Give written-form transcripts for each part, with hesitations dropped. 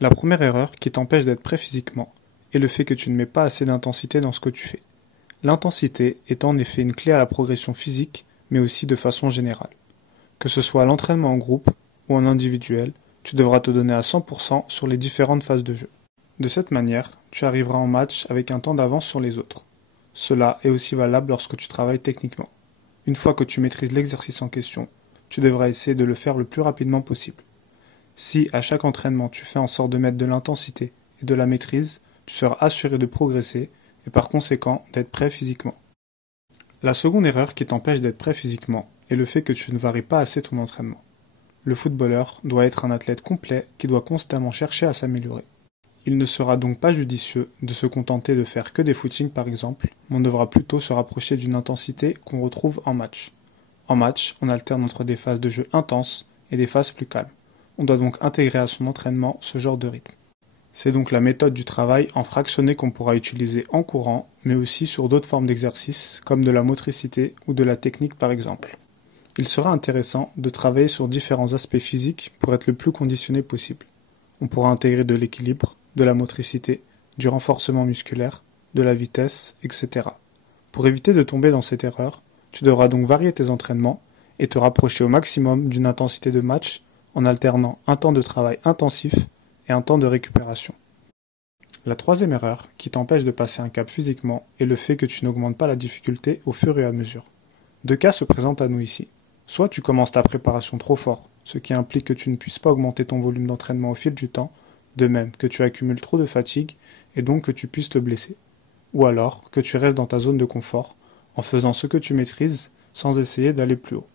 La première erreur qui t'empêche d'être prêt physiquement est le fait que tu ne mets pas assez d'intensité dans ce que tu fais. L'intensité est en effet une clé à la progression physique, mais aussi de façon générale. Que ce soit à l'entraînement en groupe ou en individuel, tu devras te donner à 100% sur les différentes phases de jeu. De cette manière, tu arriveras en match avec un temps d'avance sur les autres. Cela est aussi valable lorsque tu travailles techniquement. Une fois que tu maîtrises l'exercice en question, tu devras essayer de le faire le plus rapidement possible. Si à chaque entraînement tu fais en sorte de mettre de l'intensité et de la maîtrise, tu seras assuré de progresser et par conséquent d'être prêt physiquement. La seconde erreur qui t'empêche d'être prêt physiquement est le fait que tu ne varies pas assez ton entraînement. Le footballeur doit être un athlète complet qui doit constamment chercher à s'améliorer. Il ne sera donc pas judicieux de se contenter de faire que des footings par exemple, mais on devra plutôt se rapprocher d'une intensité qu'on retrouve en match. En match, on alterne entre des phases de jeu intenses et des phases plus calmes. On doit donc intégrer à son entraînement ce genre de rythme. C'est donc la méthode du travail en fractionné qu'on pourra utiliser en courant, mais aussi sur d'autres formes d'exercice, comme de la motricité ou de la technique par exemple. Il sera intéressant de travailler sur différents aspects physiques pour être le plus conditionné possible. On pourra intégrer de l'équilibre, de la motricité, du renforcement musculaire, de la vitesse, etc. Pour éviter de tomber dans cette erreur, tu devras donc varier tes entraînements et te rapprocher au maximum d'une intensité de match en alternant un temps de travail intensif et un temps de récupération. La troisième erreur qui t'empêche de passer un cap physiquement est le fait que tu n'augmentes pas la difficulté au fur et à mesure. Deux cas se présentent à nous ici. Soit tu commences ta préparation trop fort, ce qui implique que tu ne puisses pas augmenter ton volume d'entraînement au fil du temps, de même que tu accumules trop de fatigue et donc que tu puisses te blesser. Ou alors que tu restes dans ta zone de confort en faisant ce que tu maîtrises sans essayer d'aller plus haut.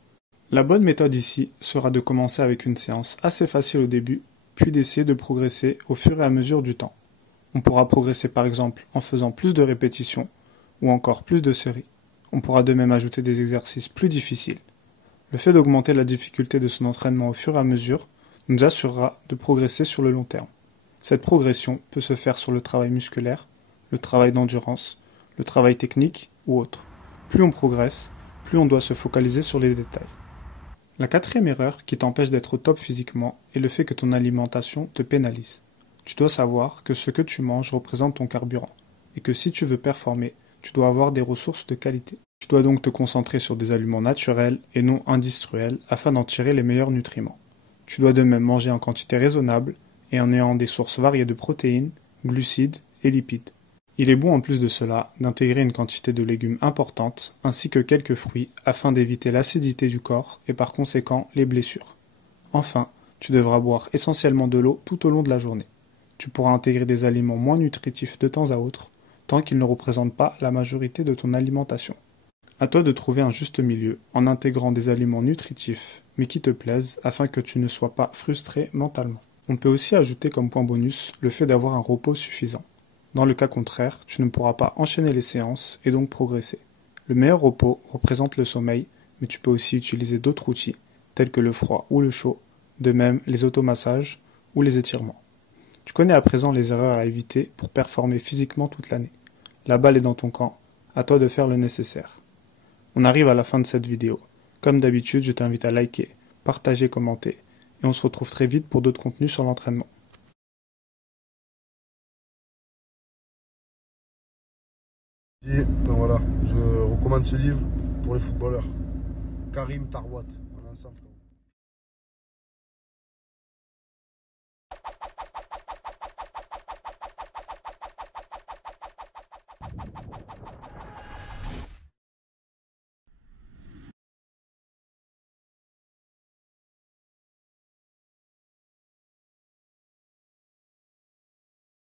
La bonne méthode ici sera de commencer avec une séance assez facile au début, puis d'essayer de progresser au fur et à mesure du temps. On pourra progresser par exemple en faisant plus de répétitions ou encore plus de séries. On pourra de même ajouter des exercices plus difficiles. Le fait d'augmenter la difficulté de son entraînement au fur et à mesure nous assurera de progresser sur le long terme. Cette progression peut se faire sur le travail musculaire, le travail d'endurance, le travail technique ou autre. Plus on progresse, plus on doit se focaliser sur les détails. La quatrième erreur qui t'empêche d'être au top physiquement est le fait que ton alimentation te pénalise. Tu dois savoir que ce que tu manges représente ton carburant, et que si tu veux performer, tu dois avoir des ressources de qualité. Tu dois donc te concentrer sur des aliments naturels et non industriels afin d'en tirer les meilleurs nutriments. Tu dois de même manger en quantité raisonnable et en ayant des sources variées de protéines, glucides et lipides. Il est bon en plus de cela d'intégrer une quantité de légumes importante ainsi que quelques fruits afin d'éviter l'acidité du corps et par conséquent les blessures. Enfin, tu devras boire essentiellement de l'eau tout au long de la journée. Tu pourras intégrer des aliments moins nutritifs de temps à autre tant qu'ils ne représentent pas la majorité de ton alimentation. À toi de trouver un juste milieu en intégrant des aliments nutritifs mais qui te plaisent afin que tu ne sois pas frustré mentalement. On peut aussi ajouter comme point bonus le fait d'avoir un repos suffisant. Dans le cas contraire, tu ne pourras pas enchaîner les séances et donc progresser. Le meilleur repos représente le sommeil, mais tu peux aussi utiliser d'autres outils, tels que le froid ou le chaud, de même les automassages ou les étirements. Tu connais à présent les erreurs à éviter pour performer physiquement toute l'année. La balle est dans ton camp, à toi de faire le nécessaire. On arrive à la fin de cette vidéo. Comme d'habitude, je t'invite à liker, partager, commenter, et on se retrouve très vite pour d'autres contenus sur l'entraînement. Donc voilà, je recommande ce livre pour les footballeurs. Karim Tarwat, un ancien frère.